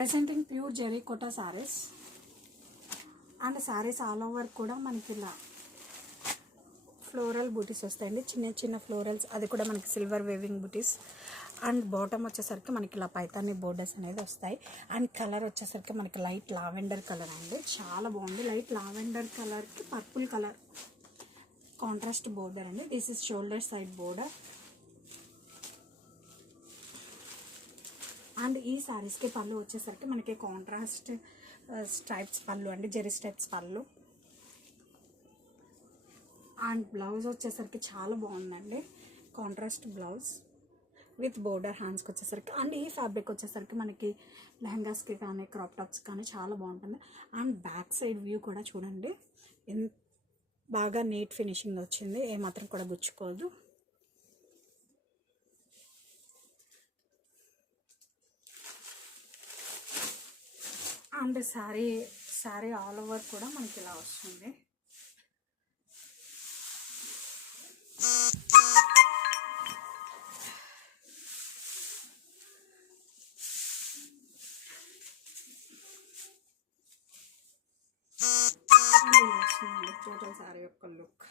Presenting pure జెరీకోటా saris and saris all over కూడా మనకి ఇలా ఫ్లోరల్ బూటీస్ వస్తాయండి, చిన్న చిన్న ఫ్లోరల్స్, అది కూడా మనకి silver weaving booties. And bottom వచ్చేసరికి మనకి ఇలా పైతాని బోర్డర్స్ అనేది వస్తాయి. అండ్ కలర్ వచ్చేసరికి మనకి లైట్ లావెండర్ కలర్ అండి, చాలా బాగుంది. లైట్ లావెండర్ కలర్కి పర్పుల్ కలర్ కాంట్రాస్ట్ బోర్డర్ అండి. This is shoulder side border. And ఈ శారీస్కి పళ్ళు వచ్చేసరికి మనకి కాంట్రాస్ట్ స్ట్రైప్స్ పళ్ళు అండి, జెరీ స్ట్రైప్స్ పళ్ళు. అండ్ బ్లౌజ్ వచ్చేసరికి చాలా బాగుందండి, కాంట్రాస్ట్ బ్లౌజ్ విత్ బోర్డర్ హ్యాండ్స్కి వచ్చేసరికి. అండ్ ఈ ఫ్యాబ్రిక్ వచ్చేసరికి మనకి లెహంగాస్కి కానీ క్రాప్ టాప్స్ కానీ చాలా బాగుంటుంది. అండ్ బ్యాక్ సైడ్ వ్యూ కూడా చూడండి, బాగా నీట్ ఫినిషింగ్ వచ్చింది, ఏమాత్రం కూడా గుచ్చుకోదు. అండ్ శారీ ఆల్ ఓవర్ కూడా మనకి ఇలా వస్తుంది. అండ్ ఇలా వస్తుందండి టోటల్ శారీ యొక్క లుక్.